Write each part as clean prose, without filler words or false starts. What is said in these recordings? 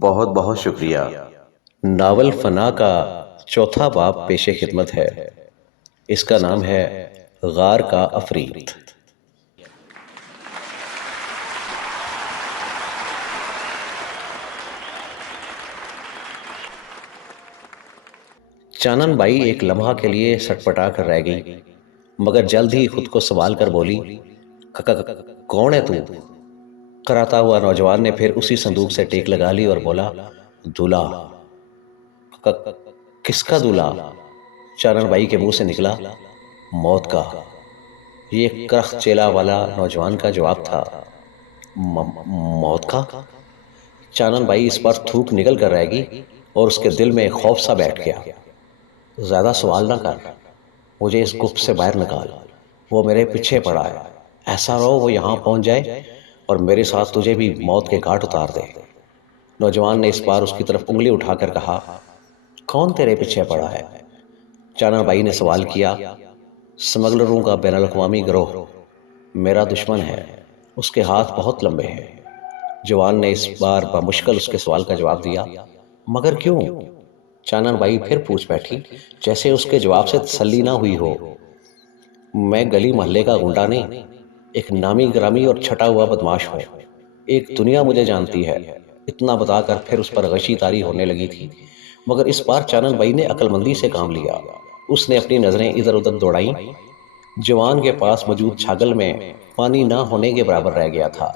بہت بہت شکریہ۔ ناول فنا کا چوتھا باب پیش خدمت ہے۔ اس کا نام ہے غار کا عفریت۔ چانن بائی ایک لمحہ کے لیے سٹپٹا کر رہ گئی، مگر جلد ہی خود کو سنبھال کر بولی، کون ہے تو؟ کراتا ہوا نوجوان نے پھر اسی صندوق سے ٹیک لگا لی اور بولا، دولہا۔ کس کا دولہا؟ چانن بائی کے منہ سے نکلا، موت کا۔ یہ کرخت چیلا والا نوجوان کا جواب تھا۔ موت کا؟ چانن بائی اس پر تھوک نگل کر رہ گئی اور اس کے دل میں خوف سا بیٹھ گیا۔ زیادہ سوال نہ کر، مجھے اس گفت سے باہر نکال، وہ میرے پیچھے پڑا ہے۔ ایسا رہو وہ یہاں پہنچ جائے اور میرے ساتھ تجھے بھی موت کے گھاٹ اتار دے۔ نوجوان نے اس بار اس کی طرف انگلی اٹھا کر کہا، کون تیرے پیچھے پڑا ہے؟ چانن بائی نے سوال کیا، سمگلروں کا بین الاقوامی گروہ میرا دشمن ہے، اس کے ہاتھ بہت لمبے ہیں۔ جوان نے اس بار بمشکل اس کے سوال کا جواب دیا، مگر کیوں؟ چانن بائی پھر پوچھ بیٹھی، جیسے اس کے جواب سے تسلی نہ ہوئی ہو۔ میں گلی محلے کا گنڈا نہیں، ایک نامی گرامی اور چھٹا ہوا بدماش ہوں۔ ایک دنیا مجھے جانتی ہے۔ اتنا بتا کر پھر اس پر غشی تاری ہونے لگی تھی، مگر اس بار چانن بائی نے عقل مندی سے کام لیا۔ اس نے اپنی نظریں ادھر ادھر دوڑائیں۔ جوان کے پاس موجود چھاگل میں پانی نہ ہونے کے برابر رہ گیا تھا۔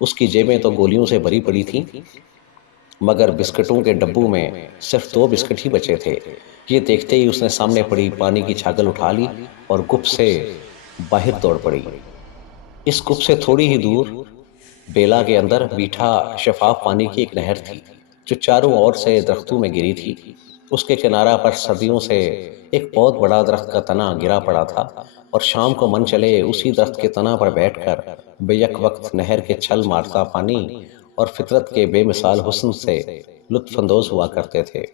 اس کی جیبیں تو گولیوں سے بھری پڑی تھیں، مگر بسکٹوں کے ڈبوں میں صرف 2 بسکٹ ہی بچے تھے۔ یہ دیکھتے ہی اس نے سامنے پڑی پانی کی چھاگل اٹھا لی اور گپ سے باہر دوڑ پڑی۔ اس گپ سے تھوڑی ہی دور بیلا کے اندر میٹھا شفاف پانی کی ایک نہر تھی، جو چاروں اور سے درختوں میں گری تھی۔ اس کے کنارہ پر صدیوں سے ایک بہت بڑا درخت کا تنا گرا پڑا تھا، اور شام کو من چلے اسی درخت کے تنا پر بیٹھ کر بے یک وقت نہر کے چھل مارتا پانی اور فطرت کے بے مثال حسن سے لطف اندوز ہوا کرتے تھے۔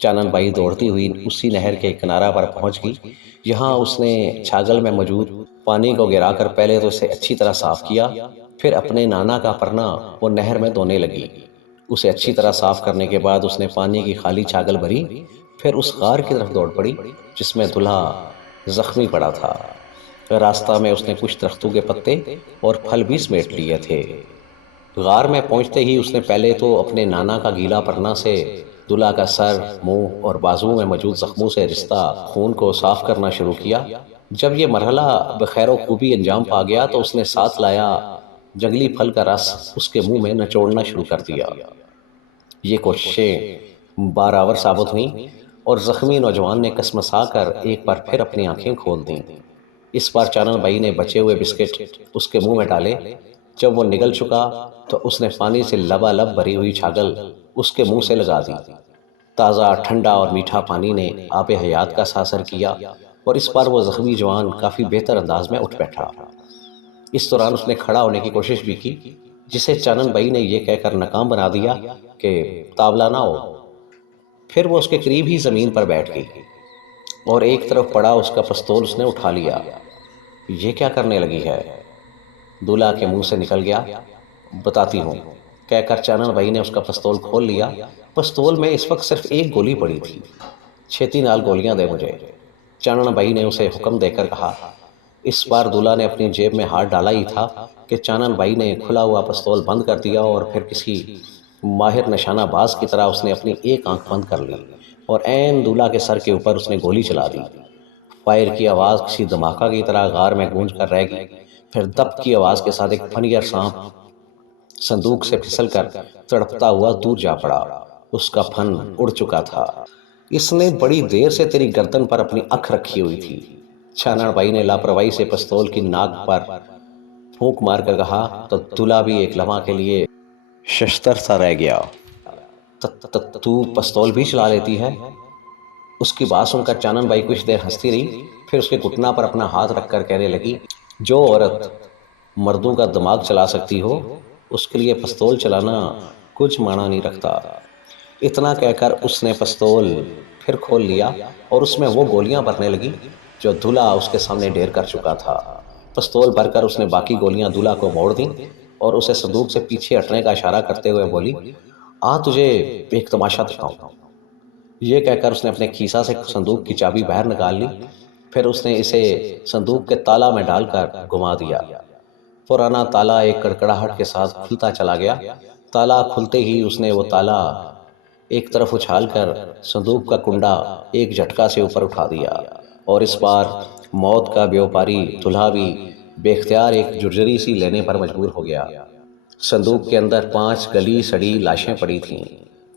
چانن بائی دوڑتی ہوئی اسی نہر کے کنارہ پر پہنچ گئی۔ یہاں اس نے چھاگل میں موجود پانی کو گرا کر پہلے تو اسے اچھی طرح صاف کیا، پھر اپنے نانا کا پرنا وہ نہر میں دھونے لگی۔ اسے اچھی طرح صاف کرنے کے بعد اس نے پانی کی خالی چھاگل بھری، پھر اس غار کی طرف دوڑ پڑی جس میں دلہا زخمی پڑا تھا۔ راستہ میں اس نے کچھ درختوں کے پتے اور پھل بھی سمیٹ لیے تھے۔ غار میں پہنچتے ہی اس نے پہلے تو اپنے نانا کا گیلا پرنا سے دلہا کا سر، منہ اور بازو میں موجود زخموں سے رشتہ خون کو صاف کرنا شروع کیا۔ جب یہ مرحلہ بخیر و خوبی انجام پا گیا تو اس نے ساتھ لایا جنگلی پھل کا رس اس کے منہ میں نچوڑنا شروع کر دیا۔ یہ کوششیں بارآور ثابت ہوئیں اور زخمی نوجوان نے کسمسا کر ایک بار پھر اپنی آنکھیں کھول دیں۔ اس بار چانن بائی نے بچے ہوئے بسکٹ اس کے منہ میں ڈالے۔ جب وہ نگل چکا تو اس نے پانی سے لبالب بھری ہوئی چھاگل اس کے منہ سے لگا دی۔ تازہ، ٹھنڈا اور میٹھا پانی نے آب حیات کا سا اثر کیا اور اس بار وہ زخمی جوان کافی بہتر انداز میں اٹھ بیٹھا۔ اس دوران اس نے کھڑا ہونے کی کوشش بھی کی، جسے چانن بائی نے یہ کہہ کر ناکام بنا دیا کہ تابلا نہ ہو۔ پھر وہ اس کے قریب ہی زمین پر بیٹھ گئی اور ایک طرف پڑا اس کا پستول اس نے اٹھا لیا۔ یہ کیا کرنے لگی ہے؟ دولہا کے منہ سے نکل گیا۔ بتاتی ہوں، کہہ کر چانن بائی نے اس کا پستول کھول لیا۔ پستول میں اس وقت صرف ایک گولی پڑی تھی۔ چھیتی نال گولیاں دے مجھے، چانن بائی نے اسے حکم دے کر کہا۔ اس بار دولہا نے اپنی جیب میں ہاتھ ڈالا ہی تھا کہ چانن بائی نے کھلا ہوا پستول بند کر دیا اور پھر کسی ماہر نشانہ باز کی طرح اس نے اپنی ایک آنکھ بند کر لی اور عین دولہا کے سر کے اوپر اس نے گولی چلا دی۔ فائر کی آواز کسی دھماکہ کی طرح غار میں گونج کر رہ گئی۔ پھر دب کی آواز کے ساتھ ایک پھنگر سانپ صندوق سے پھسل کر تڑپتا ہوا دور جا پڑا۔ اس کا پھن اڑ چکا تھا۔ اس نے بڑی دیر سے تیری گردن پر اپنی آنکھ رکھی ہوئی تھی۔ چانن بائی نے لاپرواہی سے پستول کی ناک پر پھونک مار کر کہا تو دولہا بھی ایک لمحہ کے لیے ششتر سا رہ گیا۔ تو پستول بھی چلا لیتی ہے؟ اس کی بات سن کر چانن بائی کچھ دیر ہنستی رہی، پھر اس کے گھٹنا پر اپنا ہاتھ رکھ کر کہنے لگی، جو عورت مردوں کا دماغ چلا سکتی ہو اس کے لیے پستول چلانا کچھ معنی نہیں رکھتا۔ اتنا کہہ کر اس نے پستول پھر کھول لیا اور اس میں وہ گولیاں بھرنے لگی جو دولہا اس کے سامنے ڈھیر کر چکا تھا۔ پستول بھر کر اس نے باقی گولیاں دولہا کو موڑ دیں اور اسے صندوق سے پیچھے ہٹنے کا اشارہ کرتے ہوئے بولی، تجھے ایک تماشا دکھاؤں۔ یہ کہہ کر اس نے اپنے کھیسا سے صندوق کی چابی باہر نکال لی، پھر اس نے اسے صندوق کے تالا میں ڈال کر گھما دیا۔ پرانا تالا ایک کڑکڑاہٹ کے ساتھ کھلتا چلا گیا۔ تالا کھلتے ہی اس نے وہ تالا ایک طرف اچھال کر صندوق کا کنڈا ایک جھٹکا سے اوپر اٹھا دیا، اور اس بار موت کا بیوپاری دلہا بھی بے اختیار ایک جرجری سی لینے پر مجبور ہو گیا۔ صندوق کے اندر 5 گلی سڑی لاشیں پڑی تھیں،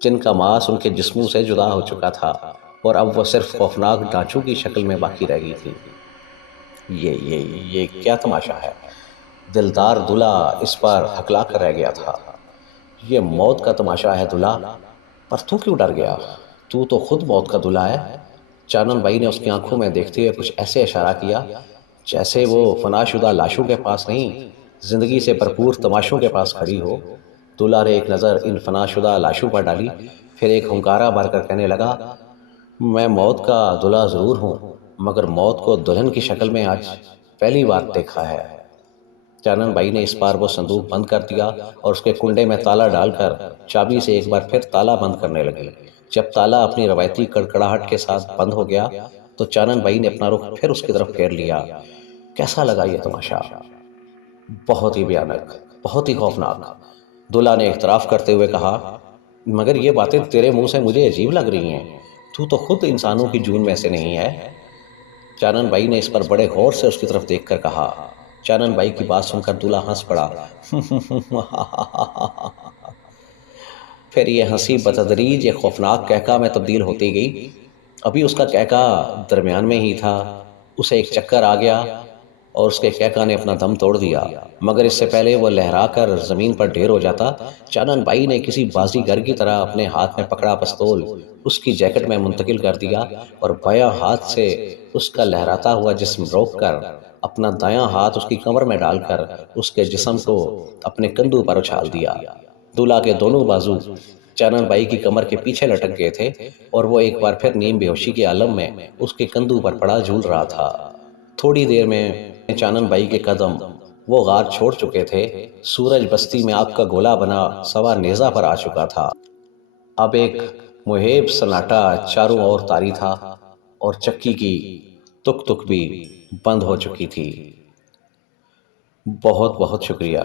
جن کا ماس ان کے جسموں سے جدا ہو چکا تھا، اور اب وہ صرف خوفناک ڈھانچوں کی شکل میں باقی رہ گئی تھی۔ یہ کیا تماشا ہے؟ دلدار دلہا اس پر ہکلا کر رہ گیا تھا۔ یہ موت کا تماشا ہے دلہا، پر تو کیوں ڈر گیا؟ تو خود موت کا دلہا ہے۔ چانن بائی نے اس کی آنکھوں میں دیکھتے ہوئے کچھ ایسے اشارہ کیا جیسے وہ فنا شدہ لاشوں کے پاس نہیں، زندگی سے بھرپور تماشوں کے پاس کھڑی ہو۔ دلہا نے ایک نظر ان فنا شدہ لاشوں پر ڈالی، پھر ایک ہنکارہ بھر کر کہنے لگا، میں موت کا دلہا ضرور ہوں، مگر موت کو دلہن کی شکل میں آج پہلی بار دیکھا ہے۔ چانن بائی نے اس بار وہ صندوق بند کر دیا اور اس کے کنڈے میں تالا ڈال کر چابی سے ایک بار پھر تالا بند کرنے لگی۔ جب تالا اپنی روایتی کڑکڑاہٹ کے ساتھ بند ہو گیا تو چانن بائی نے اپنا رخ پھر اس کی طرف پھیر لیا۔ کیسا لگا یہ تماشا؟ بہت ہی بھیانک، بہت ہی خوفناک، دلہا نے اعتراف کرتے ہوئے کہا، مگر یہ باتیں تیرے منہ سے مجھے عجیب لگ رہی ہیں، تو خود انسانوں کی جون میں سے نہیں ہے۔ چانن بائی نے اس پر بڑے غور سے اس کی طرف دیکھ کر کہا۔ چانن بائی کی بات سن کر دلہا ہنس پڑا۔ پھر یہ ہنسی بتدریج ایک خوفناک کہکا میں تبدیل ہوتی گئی۔ ابھی اس کا کہکا درمیان میں ہی تھا، اسے ایک چکر آ گیا اور اس کے کہکا نے اپنا دم توڑ دیا، مگر اس سے پہلے وہ لہرا کر زمین پر ڈھیر ہو جاتا، چانن بائی نے کسی بازیگر کی طرح اپنے ہاتھ میں پکڑا پستول اس کی جیکٹ میں منتقل کر دیا، اور بایاں ہاتھ سے اس کا لہراتا ہوا جسم روک کر اپنا دایاں ہاتھ اس کی کمر میں ڈال کر اس کے جسم کو اپنے کندھوں پر اچھال دیا۔ دلہا کے دونوں بازو چانن بائی کی کمر کے پیچھے لٹک گئے تھے، اور وہ ایک بار پھر نیم بے ہوشی کے عالم میں اس کے کندھوں پر پڑا جھول رہا تھا۔ تھوڑی دیر میں چانن بائی کے قدم وہ غار چھوڑ چکے تھے۔ سورج بستی میں آگ کا گولا بنا سوا نیزہ پر آ چکا تھا۔ اب ایک مہیب سناٹا چاروں اور طاری تھا، اور چکی کی تک تک بھی بند ہو چکی تھی۔ بہت بہت شکریہ۔